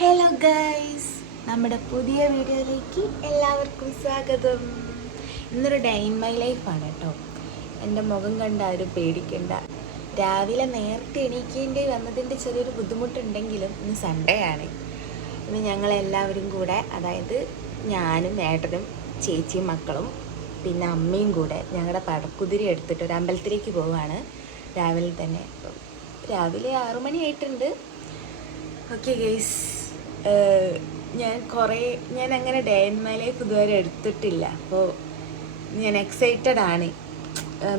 Hello guys, നമ്മുടെ പുതിയ വീഡിയോയിലേക്ക് എല്ലാവർക്കും സ്വാഗതം. ഇന്നൊരു ഡേ ഇൻ മൈ ലൈഫാണ് കേട്ടോ. എൻ്റെ മുഖം കണ്ട ആരും പേടിക്കണ്ട. രാവിലെ നേരത്തെ എണീക്കേണ്ടി വന്നതിൻ്റെ ചെറിയൊരു ബുദ്ധിമുട്ടുണ്ടെങ്കിലും ഇന്ന് സൺഡേ ആണ്. ഇന്ന് ഞങ്ങളെല്ലാവരും കൂടെ, അതായത് ഞാനും ഏട്ടനും ചേച്ചിയും മക്കളും പിന്നെ അമ്മയും കൂടെ ഞങ്ങളുടെ പടക്കുതിരി എടുത്തിട്ട് ഒരു അമ്പലത്തിലേക്ക് പോവുകയാണ് രാവിലെ തന്നെ. രാവിലെ 6 മണിയായിട്ടുണ്ട്. ഓക്കെ ഗൈസ്, ഞാൻ അങ്ങനെ ഡേ ഇൻ മൈ ലൈഫ് ഇതുവരെ എടുത്തിട്ടില്ല. അപ്പോൾ ഞാൻ എക്സൈറ്റഡ് ആണ്.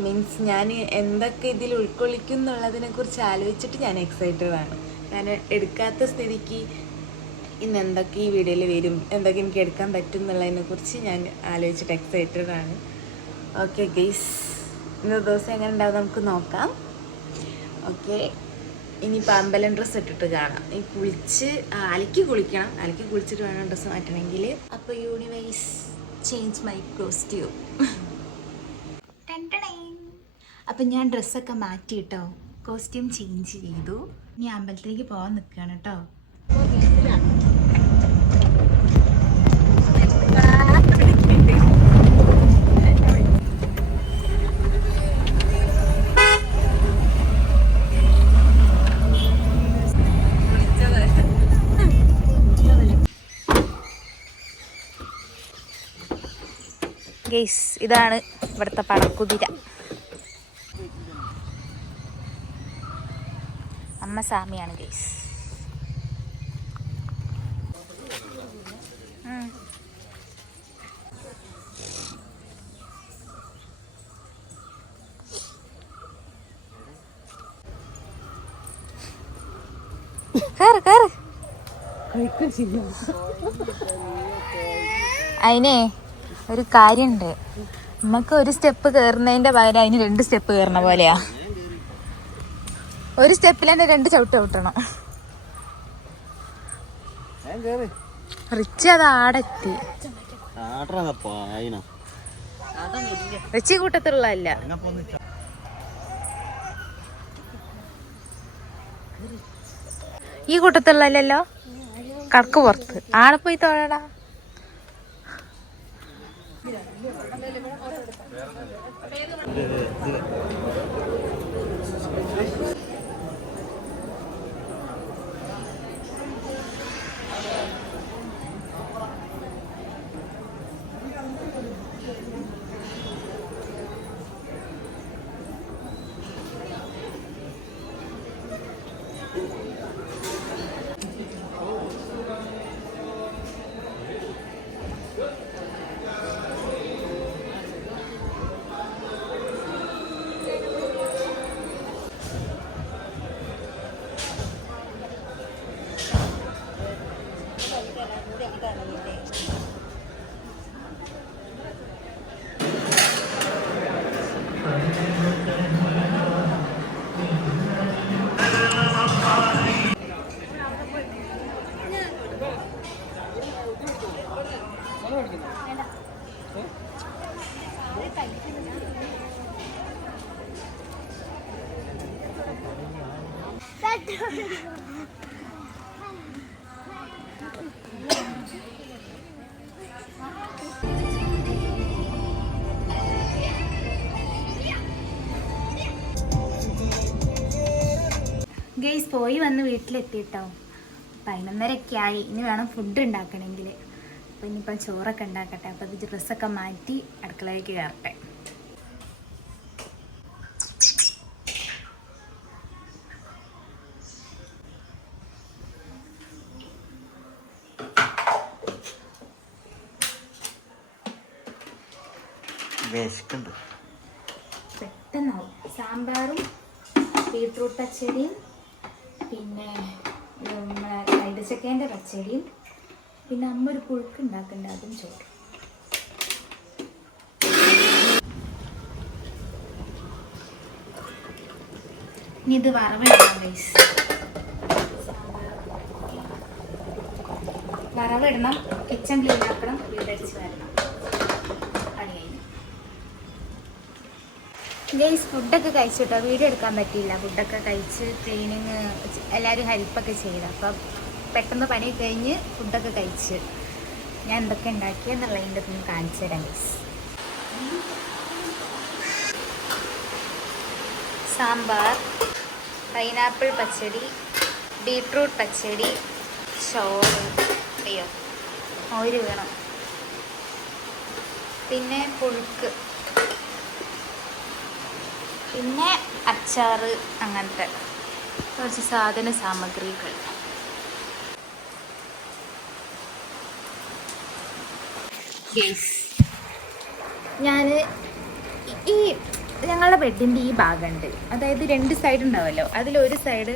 മീൻസ് ഞാൻ എന്തൊക്കെ ഇതിൽ ഉൾക്കൊള്ളിക്കും എന്നുള്ളതിനെക്കുറിച്ച് ആലോചിച്ചിട്ട് ഞാൻ എക്സൈറ്റഡ് ആണ്. ഞാൻ എടുക്കാത്ത സ്ഥിതിക്ക് ഇന്ന് എന്തൊക്കെ ഈ വീഡിയോയിൽ വരും, എന്തൊക്കെ എനിക്ക് എടുക്കാൻ പറ്റും എന്നുള്ളതിനെക്കുറിച്ച് ഞാൻ ആലോചിച്ചിട്ട് എക്സൈറ്റഡ് ആണ്. ഓക്കെ ഗൈസ്, ഇന്നത്തെ ദിവസം എങ്ങനെ ഉണ്ടാവും നമുക്ക് നോക്കാം. ഓക്കെ, ഇനിയിപ്പോൾ അമ്പലം ഡ്രസ്സ് ഇട്ടിട്ട് കാണാം. ഈ അലക്കി കുളിച്ചിട്ട് വേണം ഡ്രസ്സ് മാറ്റണമെങ്കിൽ. അപ്പോൾ യൂണിവേഴ്സ് ചേഞ്ച് മൈ കോസ്റ്റ്യൂം. അപ്പം ഞാൻ ഡ്രസ്സൊക്കെ മാറ്റിയിട്ടോ, കോസ്റ്റ്യൂം ചേഞ്ച് ചെയ്തു. ഇനി അമ്പലത്തിലേക്ക് പോകാൻ നിൽക്കുകയാണ് കേട്ടോ. ഗെയ്സ്, ഇതാണ് ഇവിടുത്തെ പടക്കുതിര. അമ്മ സാമിയാണ് ഗെയ്സ്. അതിനെ ഒരു കാര്യമുണ്ട്, നമുക്ക് ഒരു സ്റ്റെപ്പ് കയറുന്നതിന്റെ പകരം അതിന് 2 സ്റ്റെപ്പ് കയറണ പോലെയാ. ഒരു സ്റ്റെപ്പിൽ തന്നെ 2 ചവിട്ട് ചവിട്ടണം. റിച്ചി അത് ആടെത്തി. റിച്ചി കൂട്ടത്തിലുള്ളതല്ല. ഈ കൂട്ടത്തിലുള്ളല്ലോ. കടക്ക് പുറത്ത് ആടെ പോയി തോഴടാ. ഗെയ്സ്, പോയി വന്ന് വീട്ടിലെത്തിയിട്ടോ. 11:30 ആയി. ഇനി വേണം ഫുഡ് ഉണ്ടാക്കണമെങ്കിൽ. അപ്പോൾ ഇനിയിപ്പം ചോറൊക്കെ ഉണ്ടാക്കട്ടെ. അപ്പോൾ ഇത് ഡ്രസ്സൊക്കെ മാറ്റി അടുക്കളയിലേക്ക് കയറട്ടെ. പെട്ടെന്നാവും. സാമ്പാറും ബീട്രൂട്ട് പച്ചടിയും പിന്നെ കൈതച്ചക്കേൻ്റെ പച്ചടിയും പിന്നെ അമ്മ ഒരു പുഴുക്ക് ഉണ്ടാക്കുന്നുണ്ട്, അതും ചോറ്. ഇനി ഇത് വറവിടണം ഗൈസ്. വറവിടണം, കിച്ചൺ ക്ലീൻ ആക്കണം, വീടടിച്ച് വരണം. ഗൈസ്, ഫുഡൊക്കെ കഴിച്ചിട്ടോ. വീഡിയോ എടുക്കാൻ പറ്റിയില്ല. ഫുഡൊക്കെ കഴിച്ച് ക്ലീനിങ് എല്ലാവരും ഹെൽപ്പൊക്കെ ചെയ്തു. അപ്പം പെട്ടെന്ന് പണി കഴിഞ്ഞ് ഫുഡൊക്കെ കഴിച്ച് ഞാൻ എന്തൊക്കെ ഉണ്ടാക്കിയെന്നുള്ളതിൻ്റെ ഒന്ന് കാണിച്ചു തരാം ഗൈസ്. സാമ്പാർ, പൈനാപ്പിൾ പച്ചടി, ബീട്രൂട്ട് പച്ചടി, ചോറ്, അയ്യോ മോര് വേണം, പിന്നെ പുഴുക്ക്, പിന്നെ അച്ചാറ്, അങ്ങനത്തെ കുറച്ച് സാധന സാമഗ്രികൾ. ഞാൻ ഈ ഞങ്ങളുടെ ബെഡിൻ്റെ ഈ ഭാഗമുണ്ട്, അതായത് 2 സൈഡ് ഉണ്ടാവുമല്ലോ, അതിലൊരു സൈഡ്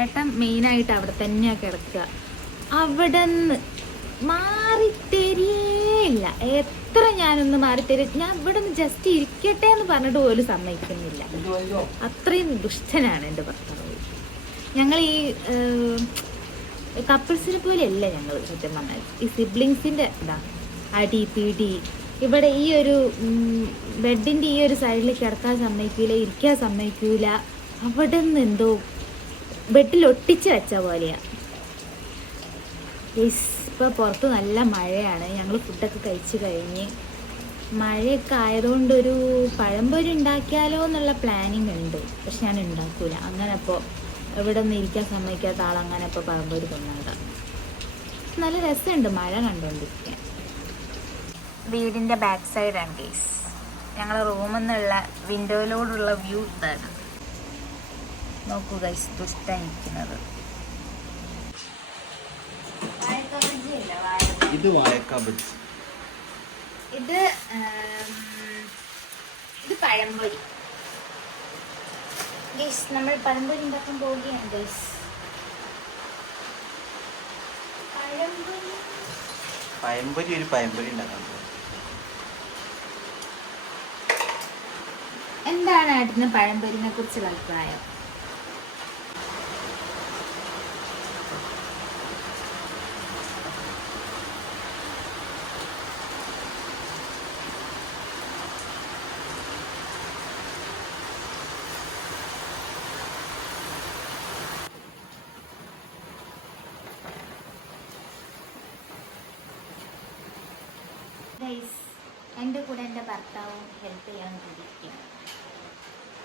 ഏട്ടൻ മെയിനായിട്ട് അവിടെ തന്നെയാണ് കിടക്കുക. അവിടെ നിന്ന് മാറിത്തരില്ല. എത്ര ഞാനൊന്ന് മാറിത്തരും, ഞാൻ ഇവിടെ നിന്ന് ജസ്റ്റ് ഇരിക്കട്ടെ എന്ന് പറഞ്ഞിട്ട് പോലും സമ്മതിക്കുന്നില്ല. അത്രയും ദുഷ്ടനാണ് എൻ്റെ ഭർത്താവ്. ഞങ്ങൾ ഈ കപ്പിൾസിനെ പോലെയല്ല ഞങ്ങൾ. സത്യം പറഞ്ഞാൽ ഈ സിബ്ലിങ്സിൻ്റെ എന്താ അടി പിടി. ഇവിടെ ഈ ഒരു ബെഡിൻ്റെ ഈ ഒരു സൈഡിൽ കിടക്കാൻ സമ്മതിക്കൂല, ഇരിക്കാൻ സമ്മതിക്കൂല. അവിടെ നിന്ന് എന്തോ ബെഡിൽ ഒട്ടിച്ച് വെച്ച പോലെയാണ്. ഇപ്പോൾ പുറത്ത് നല്ല മഴയാണ്. ഞങ്ങൾ ഫുഡൊക്കെ കഴിച്ച് കഴിഞ്ഞ് മഴയൊക്കെ ആയതുകൊണ്ടൊരു പഴംപൊരി ഉണ്ടാക്കിയാലോ എന്നുള്ള പ്ലാനിങ് ഉണ്ട്. പക്ഷെ ഞാൻ ഉണ്ടാക്കൂല. അങ്ങനെ അപ്പോൾ ഇവിടെ നിന്ന് ഇരിക്കാൻ സമ്മതിക്കാത്ത ആളങ്ങനെ ഇപ്പോൾ പഴംപൊരി കൊണ്ടാകാം. നല്ല രസമുണ്ട് മഴ കണ്ടുകൊണ്ടിരിക്കാൻ. വീടിൻ്റെ ബാക്ക് സൈഡാണ് ഗൈസ്. ഞങ്ങൾ റൂമിൽ നിന്നുള്ള വിൻഡോയിലൂടെയുള്ള വ്യൂ ഇതാണ്. നോക്കൂ ഗൈസ്, ദുഷ്ടനിരിക്കുന്നത്. ഇത് വാഴക്കാ ബജ്ജി, ഇത് പഴംപൊരി ഗൈസ്. നമ്മൾ പഴംപൊരി ഉണ്ടാക്കാൻ പോവുകയാണ് ഗൈസ്. പഴംപൊരി ഉണ്ടാക്കാൻ പോകും. എന്താണ് ഏട്ടന് പഴംപൊരിനെ കുറിച്ചുള്ള അഭിപ്രായം? എൻ്റെ കൂടെ എൻ്റെ ഭർത്താവും ഹെൽപ്പ് ചെയ്യാൻ കൂടിയിരിക്കുകയാണ്.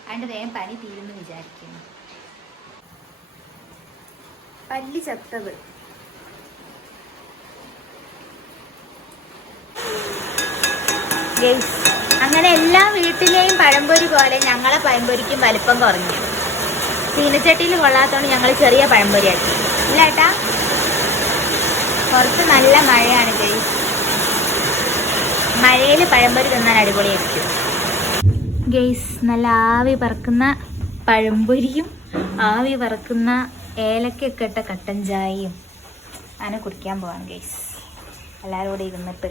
അതിൻ്റെ വേഗം പണി തീരുമെന്ന് വിചാരിക്കുന്നു. പല്ലി ചത്തത്. അങ്ങനെ എല്ലാ വീട്ടിലെയും പഴംപൊരി പോലെ ഞങ്ങളെ പഴംപൊരിക്കും വലിപ്പം കുറഞ്ഞു. ചീനച്ചട്ടിയിൽ കൊള്ളാത്തതുകൊണ്ട് ഞങ്ങൾ ചെറിയ പഴംപൊരി ആക്കി. ഇല്ല ഏട്ടാ, പുറത്ത് നല്ല മഴയാണ് ഗൈസ്. മഴയിൽ പഴംപൊരി തിന്നാൻ അടിപൊളിയായിരിക്കും ഗൈസ്. നല്ല ആവി പറക്കുന്ന പഴംപൊരിയും ആവി പറക്കുന്ന ഏലക്കൊക്കെ ഇട്ട കട്ടൻ ചായയും അങ്ങനെ കുടിക്കാൻ പോവാണ് ഗൈസ്. എല്ലാവരും കൂടെ ഇരുന്നിട്ട്,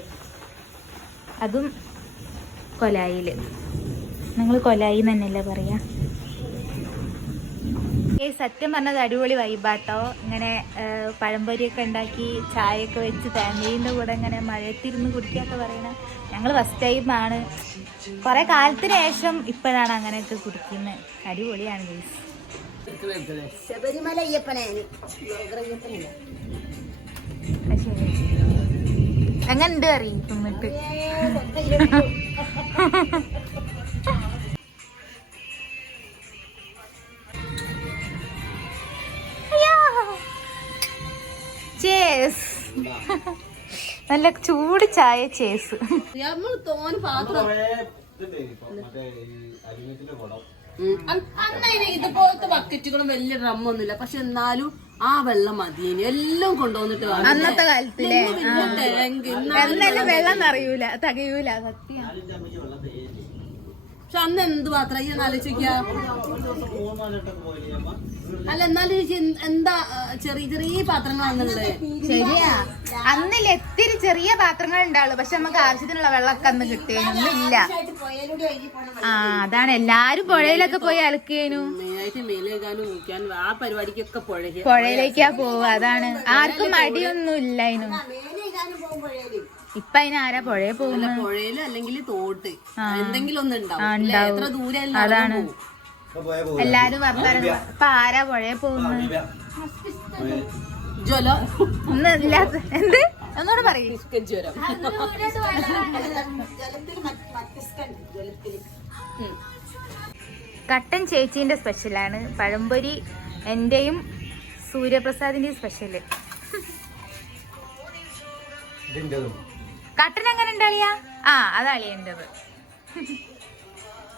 അതും കൊലായിൽ. നിങ്ങൾ കൊലായി തന്നെയല്ലേ പറയാ ഗൈസ്? സത്യം പറഞ്ഞത് അടിപൊളി വൈബാട്ടോ. ഇങ്ങനെ പഴംപൊരിയൊക്കെ ഉണ്ടാക്കി ചായയൊക്കെ വെച്ച് ഫാമിലീൻ്റെ കൂടെ ഇങ്ങനെ മഴയത്തിരുന്ന് കുടിക്കാത്ത പറയണ ഞങ്ങൾ ഫസ്റ്റ് ടൈമാണ്. കുറെ കാലത്തിന് ശേഷം ഇപ്പോഴാണ് അങ്ങനെയൊക്കെ കുടിക്കുന്നത്. അടിപൊളിയാണ് ഗൈസ്. ശബരിമല അയ്യപ്പനെ അങ്ങനെ ഉണ്ട് അറിയും തിന്നിട്ട്. ചേസ്, നല്ല ചൂട് ചായ ചേസ്. ഇതുപോലത്തെ ബക്കറ്റുകളും വലിയ ഡ്രമ്മൊന്നുമില്ല. പക്ഷെ എന്നാലും ആ വെള്ളം മതിയേനി എല്ലാം കൊണ്ടുവന്നിട്ട് അന്നത്തെ കാലത്തിലെ എന്നാലും വെള്ളം അറിയൂല, തികയൂല. സത്യം. പക്ഷെ അന്ന് എന്ത് പാത്രം ഈ ആലോചിക്കാ? അല്ല എന്നാലും എന്താ ചെറിയ ചെറിയ പാത്രങ്ങളാണുള്ളത്. ശരിയാ, അന്നില്ല എത്തിരി ചെറിയ പാത്രങ്ങൾ ഉണ്ടാവുള്ളൂ. പക്ഷെ നമുക്ക് ആവശ്യത്തിനുള്ള വെള്ളമൊക്കെ അന്ന് കിട്ടിയൊന്നുമില്ല. ആ അതാണ്, എല്ലാരും പുഴയിലൊക്കെ പോയി അലക്കേനു. മെയിനായിട്ട് മേലേക്കാനും കുളിക്കാനും ആ പരിപാടിക്കൊക്കെ പുഴയിലേക്കാ പോവുക. അതാണ്, ആർക്കും മടിയൊന്നും ഇല്ല അതിനും. ഇപ്പൊ അതിന് ആരാ പുഴയിൽ പോകുന്നത്? പുഴയില് അല്ലെങ്കിൽ തോട്ട് എന്തെങ്കിലും ഒന്നും ഉണ്ടാവും. എത്ര ദൂരെ അതാണ് എല്ലാരും വർത്താനം. ഇപ്പൊ ആരാ പുഴയിൽ പോകുന്നത്? ജ്വലം ഒന്നും ഇല്ലാത്ത എന്ത് ഒന്നുകൂടെ പറയും. ജ്വരം. കട്ടൻ ചേച്ചീന്റെ സ്പെഷ്യലാണ് പഴംപൊരി. എന്റെയും സൂര്യപ്രസാദിന്റെയും സ്പെഷ്യല്. കട്ടൻ എങ്ങനെ ഉണ്ട് അളിയാ? ആ അത് അളിയൻ്റെത്.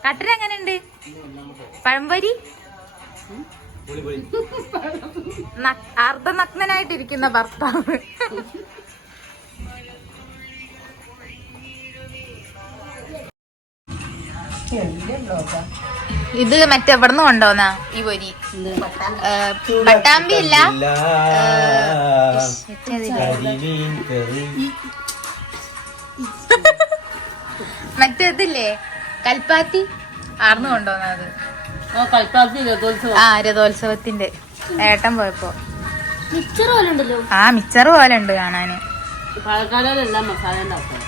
കട്ടൻ എങ്ങനെ ഉണ്ട്? പഴംപൊരി അർദ്ധനഗ്നനായിട്ടിരിക്കുന്ന ഭർത്താവ്. ഇത് മറ്റേ എവിടുന്ന് കൊണ്ടുവന്നാ ഈ പൊരി? പട്ടാമ്പി ഇല്ല, മറ്റേതില്ലേ കൽപ്പാത്തി, ആർന്ന് കൊണ്ടുവന്നത്. ആ രഥോത്സവത്തിന്റെ ഏട്ടൻ പോയപ്പോ. ആ മിച്ചർ പോലെ ഉണ്ട് കാണാന്. പാലക്കാടെല്ലാം മസാല ഉണ്ടാക്കും.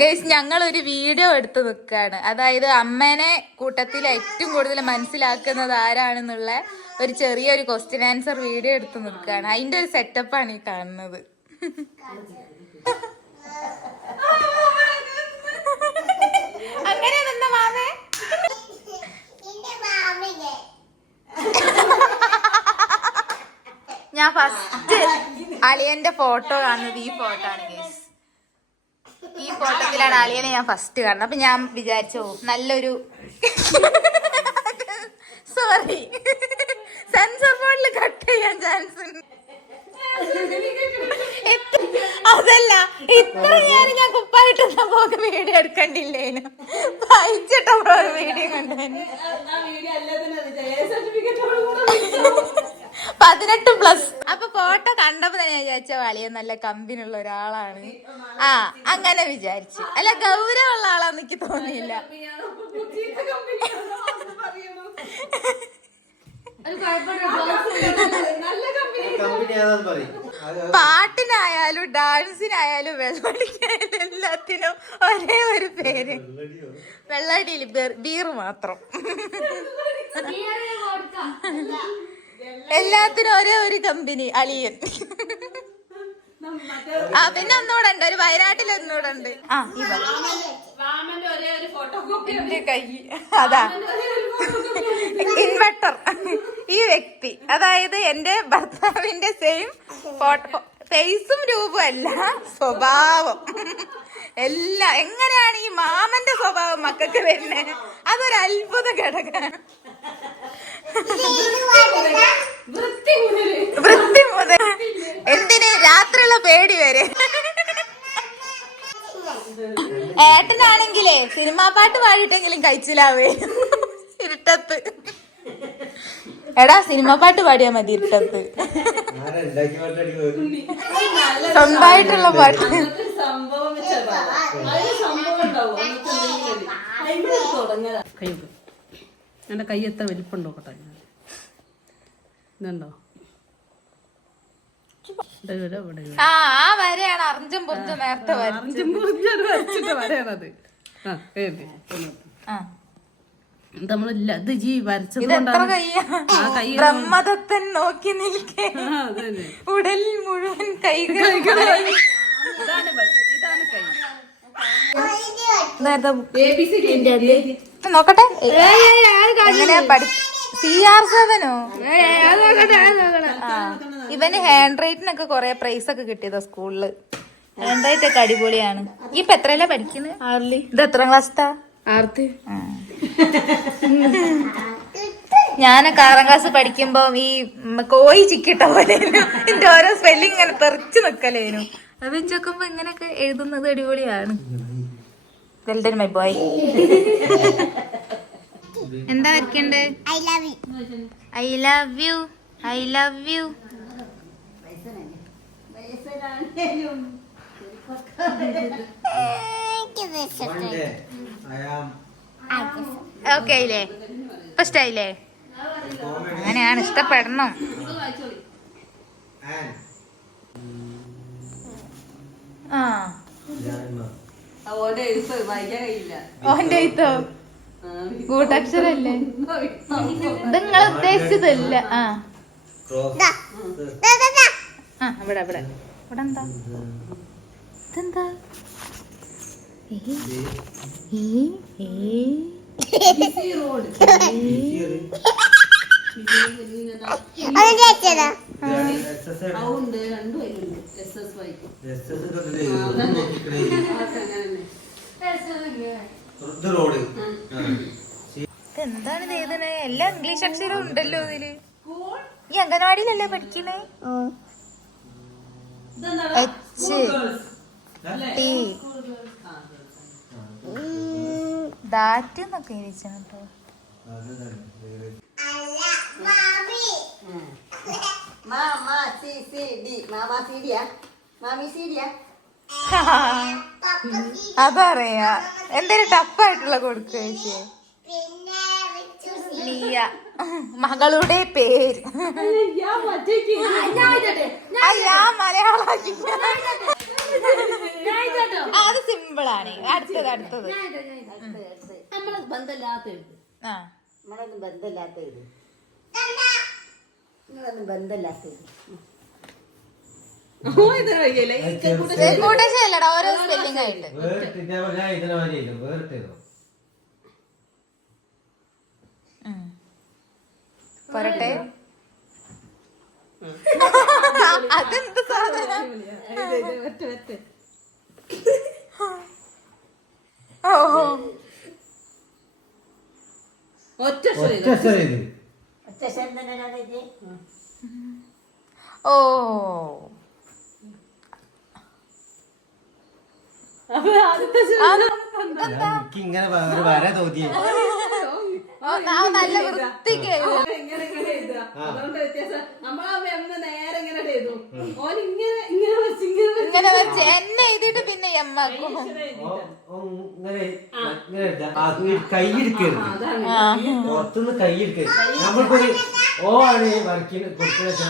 ഗൈസ് ഞങ്ങളൊരു വീഡിയോ എടുത്ത് നിൽക്കുകയാണ്. അതായത് അമ്മേനെ കൂട്ടത്തിൽ ഏറ്റവും കൂടുതൽ മനസ്സിലാക്കുന്നത് ആരാണെന്നുള്ള ഒരു ചെറിയൊരു ക്വസ്റ്റ്യൻ ആൻസർ വീഡിയോ എടുത്ത് നിൽക്കുകയാണ്. അതിന്റെ ഒരു സെറ്റപ്പാണ് ഈ കാണുന്നത്. അങ്ങനെ നിന്ന മാമേ ഞാൻ ഫസ്റ്റ് അളിയന്റെ ഫോട്ടോ കാണുന്നത് ഈ ഫോട്ടോ ആണ് ഗൈസ്. ഈ ഫോട്ടോത്തിലാണ് അളിയനെ ഞാൻ ഫസ്റ്റ് കാണുന്നത്. അപ്പൊ ഞാൻ വിചാരിച്ചോ നല്ലൊരു സോറി സെൻസർ ബോർഡിൽ കട്ട് ചെയ്യാൻ ചാൻസ് ഉണ്ട്. അതല്ല ഇത്ര ഞാൻ കുപ്പായിട്ടൊന്നും പോക്ക് വീഡിയോ എടുക്കണ്ടില്ലേനു. വായിച്ചിട്ടോ വീഡിയോ കണ്ടു 18+. അപ്പൊ ഫോട്ടോ കണ്ടപ്പോ തന്നെ വിചാരിച്ച വാളിയ നല്ല കമ്പനിയുള്ള ഒരാളാണ്. ആ അങ്ങനെ വിചാരിച്ചു. അല്ല ഗൗരവമുള്ള ആളാന്ന് എനിക്ക് തോന്നിയില്ല. പാട്ടിനായാലും ഡാൻസിനായാലും വെള്ളടിക്കായാലും എല്ലാത്തിനും ഒരേ ഒരു പേര്. വെള്ളടിയിൽ ബീർ മാത്രം. എല്ലാത്തിനും ഒരേ ഒരു കമ്പനി അളിയൻ. ആ പിന്നെ ഒന്നുകൂടെ ഉണ്ട്, ഒരു വയനാട്ടിൽ ഒന്നുകൂടെ ഉണ്ട്. ആ എന്റെ കൈ അതാ ഇൻവെർട്ടർ. ഈ വ്യക്തി അതായത് എന്റെ ഭർത്താവിന്റെ സെയിം ഫോട്ടോ, ഫേസും രൂപവും അല്ല സ്വഭാവം എല്ലാം. എങ്ങനെയാണ് ഈ മാമന്റെ സ്വഭാവം മക്കൾക്ക് വരുന്നത്? അതൊരു അത്ഭുത ഘടകമാണ്. വൃത്തി മുതൽ എന്തിന് രാത്രിയുള്ള പേടി വരെ. ഏട്ടനാണെങ്കിലേ സിനിമാ പാട്ട് പാടിയിട്ടെങ്കിലും കഴിച്ചിലാവേ ഇരുട്ടത്ത്. എടാ സിനിമ പാട്ട് പാടിയാ മതി ഇരുട്ടത്ത്. സ്വന്തമായിട്ടുള്ള പാട്ട്. എന്റെ കൈ എത്ര വലിപ്പുണ്ടോ കേട്ടോ. ഇതുണ്ടോ? ആ വരെയാണ് അർജുൻ പൊറിച്ച് നേരത്തെ വരച്ചിട്ട് വരെയാണത്. നമ്മളില്ല ഇത് ജി വരച്ചത് ബ്രഹ്മദത്തൻ നോക്കി നിൽക്കേ ഉടലിൽ മുഴുവൻ കൈകൾ. നോക്കട്ടെ CR7 ഇവന് ഹാൻഡ് റൈറ്റിനൊക്കെ കൊറേ പ്രൈസ് ഒക്കെ കിട്ടിയതാ സ്കൂളില്. ഹാൻഡ് റൈറ്റ് ഒക്കെ അടിപൊളിയാണ്. ഇപ്പൊ എത്രയല്ല പഠിക്കുന്നത്? 6. ഇത് എത്ര ക്ലാസ്സാ? 6. ഞാനൊക്കെ 6ാം ക്ലാസ് പഠിക്കുമ്പോ ഈ കോഴി ചിക്കിട്ട പോലെ എന്റെ ഓരോ സ്പെല്ലിങ് ഇങ്ങനെ തെറിച്ചു നിക്കലേനു. അത് വെച്ചോക്കുമ്പോ ഇങ്ങനെയൊക്കെ എഴുതുന്നത് അടിപൊളിയാണ്. Well done my boy. എന്താ വരയ്ക്കണ്ടേ? I love you, I love you. Okay ആയില്ലേ? ഇപ്പൊ ഇഷ്ടായില്ലേ? അങ്ങനെയാണ്, ഇഷ്ടപ്പെടണം. ആ ഓന്റെ എഴുത്ത് വായിക്കാൻ കഴിയില്ല. ഓന്റെ എഴുത്തോ കൂട്ടക്ഷരല്ലേ ഇത് നിങ്ങൾ ഉദ്ദേശിച്ചതല്ല. ആ ആ ഇവിടെ ഇവിടെ ഇവിടെ എന്താ ഇതെന്താ അതുണ്ട്, രണ്ടും അതിലുണ്ട്. SS വായിക്കും. എന്താണ് ചെയ്തത്? എല്ലാ ഇംഗ്ലീഷ് അക്ഷരവും ഉണ്ടല്ലോ ഇതില്. ഈ അംഗനവാടിയിലല്ലേ പഠിക്കണേ? H T ദാറ്റ് എന്നൊക്കെ എഴുതിച്ചാണ് കേട്ടോ. അതറിയാ. എന്തേലും ടഫായിട്ടുള്ള കൊടുക്കുക ചേച്ചി. ലിയ മകളുടെ പേര് മലയാളാക്കി. അത് സിമ്പിളാണ്. അടുത്തത് നമ്മളെ ബന്ധമില്ലാത്ത എഴുത്ത്. ആ നമ്മളൊന്നും ബന്ധമില്ലാത്ത എഴുത്. നിങ്ങളൊന്നും ബന്ധമില്ലാത്ത എഴുത്. കൂട്ടശല്ലടാ ഓരോ സ്പെല്ലിംഗ് ആയിട്ട്. പോരട്ടെ. അതെന്ത് സാധനം? ഓഹോ ഒറ്റ ഓ ഇങ്ങനെ വര തോന്നി. നല്ല വൃത്തിക്ക് ഇങ്ങനെ വെച്ച് എന്നെ എഴുതിട്ട് പിന്നെ എമ്മാക്കും. കൈയെടുക്കരുത്, പുറത്തുനിന്ന് കൈയെടുക്കരുത്. നമ്മൾക്കൊരു ഓ ആണ് വർക്കിന് കൊടുക്കുന്ന.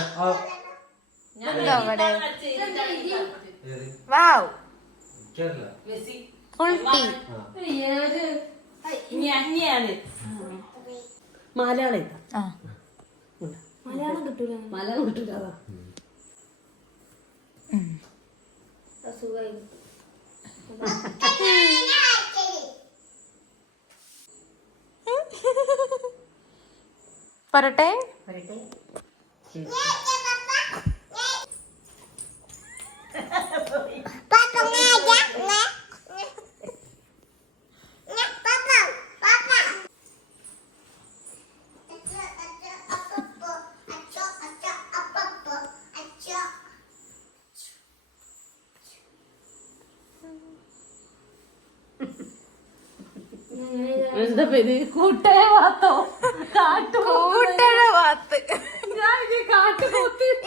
അവിടെ വാവ് ഫുൾ ടീ. മലയാളം ആ മലയാളം കിട്ടൂല. മലയാളം കിട്ടൂല. പറട്ടെ. എന്താ പേര്? കൂട്ടഴ വാത്തോ? കൂട്ടഴവാത്ത്.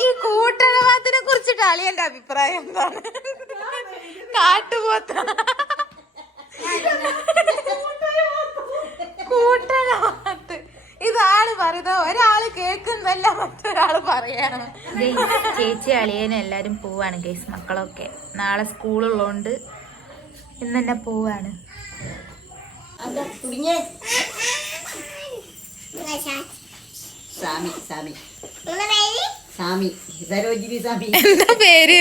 ഈ കൂട്ടഴവാത്തിനെ കുറിച്ചിട്ട് അളിയന്റെ അഭിപ്രായം എന്താണ്? കാട്ടുപോത്ത കൂട്ടഴവാത്ത് ഇതാണ് പറയുന്നത്. ഒരാള് കേൾക്കുന്നല്ല മറ്റൊരാള് പറയാണ്. ചേച്ചി അളിയനും എല്ലാരും പോവാണ് ഗൈസ്. മക്കളൊക്കെ നാളെ സ്കൂളുള്ളോണ്ട് ഇന്ന് തന്നെ പോവാണ്. സാമി സാമി സാമി സരോജിനി സാമി. എന്താ പേര്?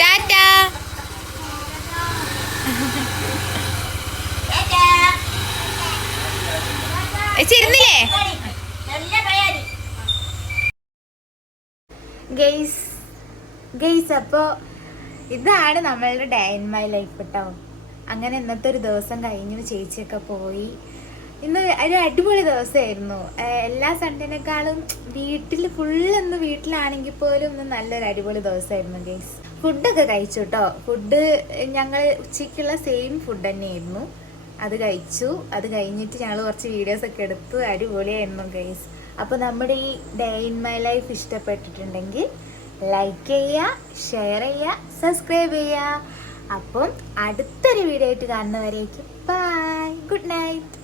ടാറ്റാ. ചിരുന്നില്ലേ ഗെയ്സ്? അപ്പോൾ ഇതാണ് നമ്മളുടെ ഡേ ഇൻ മൈ ലൈഫ് കേട്ടോ. അങ്ങനെ ഇന്നത്തെ ഒരു ദിവസം കഴിഞ്ഞു. ചേച്ചിയൊക്കെ പോയി. ഇന്ന് ഒരു അടിപൊളി ദിവസമായിരുന്നു. എല്ലാ സൺഡേനേക്കാളും ഫുള്ളൊന്ന് വീട്ടിലാണെങ്കിൽ പോലും ഇന്ന് നല്ലൊരു അടിപൊളി ദിവസമായിരുന്നു ഗെയ്സ്. ഫുഡൊക്കെ കഴിച്ചു കേട്ടോ. ഫുഡ് ഞങ്ങൾ ഉച്ചയ്ക്കുള്ള സെയിം ഫുഡ് തന്നെയായിരുന്നു. അത് കഴിച്ചു. അത് കഴിഞ്ഞിട്ട് ഞങ്ങൾ കുറച്ച് വീഡിയോസൊക്കെ എടുത്തു. അടിപൊളിയായിരുന്നു ഗെയ്സ്. അപ്പോൾ നമ്മുടെ ഈ ഡേ ഇൻ മൈ ലൈഫ് ഇഷ്ടപ്പെട്ടിട്ടുണ്ടെങ്കിൽ ലൈക്ക് ചെയ്യുക, ഷെയർ ചെയ്യുക, സബ്സ്ക്രൈബ് ചെയ്യുക. അപ്പം അടുത്തൊരു വീഡിയോ ആയിട്ട് കാണുന്നവരേക്കും ബൈ, ഗുഡ് നൈറ്റ്.